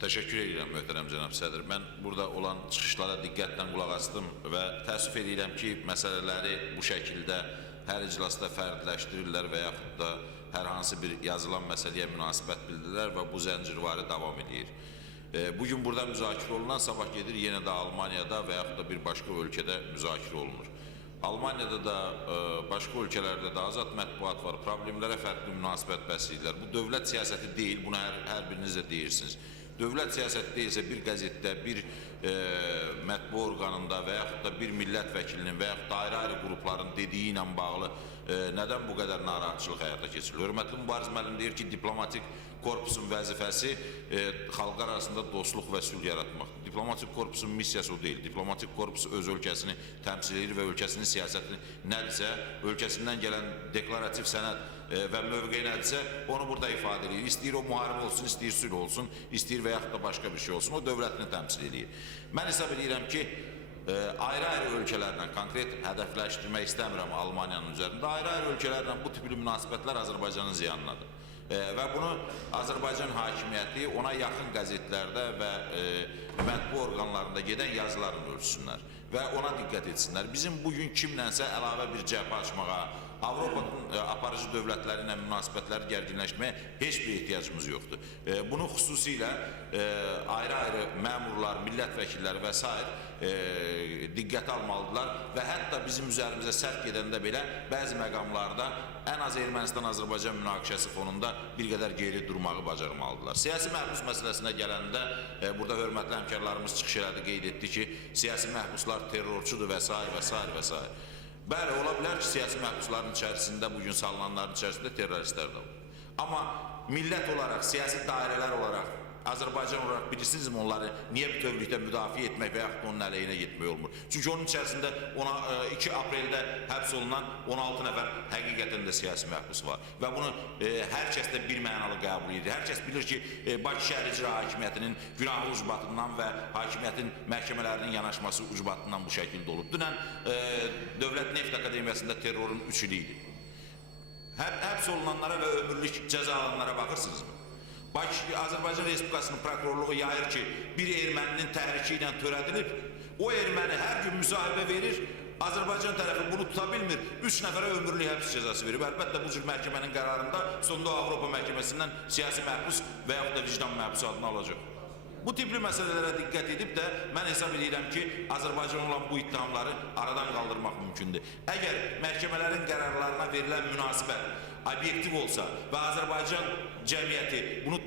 Teşekkür edirəm möhtərəm cənab sədr. Mən burada olan çıxışlara diqqətlə qulaq asdım və təəssüf edirəm ki, məsələləri bu şəkildə hər iclasda fərdləşdirirlər və yaxud da hər hansı bir yazılan məsələyə münasibət bildirirlər və bu zəncirvari davam edir. Bugün burada müzakirə olunan, sabah gedir yenə də Almaniyada və yaxud da bir başqa ölkədə müzakirə olunur. Almaniyada da, başqa ölkələrdə də azad mətbuat var, problemlərə fərqli münasibət bəsləyirlər. Bu dövlət siyasəti deyil, bunu hər biriniz də deyirsiniz. Dövlət siyasəti deyilsə bir qəzetdə, bir mətbu orqanında və yaxud da bir millət vəkilinin və yaxud da ayrı-ayrı qrupların dediyi ilə bağlı nədən bu qədər narahatçılıq həyata keçirilir? Hörmətli Mübariz müəllim deyir ki, diplomatik korpusun vəzifəsi xalqlar arasında dostluq və sülh yaratmaq. Diplomatik korpusun missiyası o deyil. Diplomatik korpus öz ölkəsini təmsil edir və ölkəsinin siyasətini nədirsə, ölkəsindən gələn deklarativ sənəd və mövqe nədirsə, onu burada ifadə edir. İstəyir o müharibə olsun, istəyir sülh olsun, istəyir və yaxud da başqa bir şey olsun, o dövlətini təmsil edir. Mən hesab edirəm ki, ayrı-ayrı ölkələrlə, konkret hədəfləşdirmək istəmirəm Almaniyanın üzərində, ayrı-ayrı ölkələrlə bu tipli münasibətlər Azərbaycanın ziyanınadır. Və bunu Azərbaycan hakimiyyəti ona yaxın qəzetlərdə və mətbu orqanlarında gedən yazılarını ölçsünlər və ona diqqət etsinlər. Bizim bugün kimlənsə əlavə bir cəbhə açmağa, Avropanın aparıcı dövlətləri ilə münasibətləri gərginləşməyə heç bir ehtiyacımız yoxdur. Bunu xüsusilə ayrı-ayrı məmurlar, millət vəkilləri və s. diqqətə almalıdırlar və hətta bizim üzərimizə sərk edəndə belə bəzi məqamlarda ən az Ermənistan-Azərbaycan münaqişəsi fonunda bir qədər geri durmağı bacarmalıdırlar. Siyasi məhbus məsələsinə gələndə burada hörmətli həmkarlarımız çıxış elədi, qeyd etdi ki, siyasi məhbuslar terrorçudur və s. və s. və s. Bəli, ola bilər ki, siyasi məhbusların içərisində, bugün salınanların içərisində terroristlər də olur. Amma millət olaraq, siyasi dairələr olaraq, Azərbaycan olaraq bilirsinizmi onları niyə bütövlükdə müdafiə etmək və yaxud onun əleyhinə getmək olmur? Çünki onun içərisində 2 apreldə həbs olunan 16 nəfər həqiqətən də siyasi məhbus var. Və bunu hər kəs də bir mənalı qəbul edir. Hər kəs bilir ki, Bakı Şəhər İcra Hakimiyyətinin günahı ucbatından və hakimiyyətin məhkəmələrinin yanaşması ucbatından bu şəkildə olub. Dünən Dövlət Neft Akademiyasında terrorun 3 ili idi. Həbs olunanlara və ömürlük cəza alanlara baxırsınızmı? Azərbaycan Respublikasının prokurorluğu yayır ki, bir erməninin təhriki ilə törədilib, o erməni hər gün müsahibə verir, Azərbaycan tərəfi bunu tuta bilmir, 3 nəfərə ömürlük həbs cəzası verib. Əlbəttə, bu cür məhkəmənin qərarında sonda Avropa məhkəməsindən siyasi məhbus və yaxud da vicdan məhbusu adını alacaq. Bu tipli məsələlərə diqqət edib də mən hesab edirəm ki, Azərbaycan olan bu ittihamları aradan qaldırmaq mümkündür. Əgər məhkəmələrin qərarlarına verilən münasibət obyektiv olsa və Azərbaycan cəmiyyəti bunu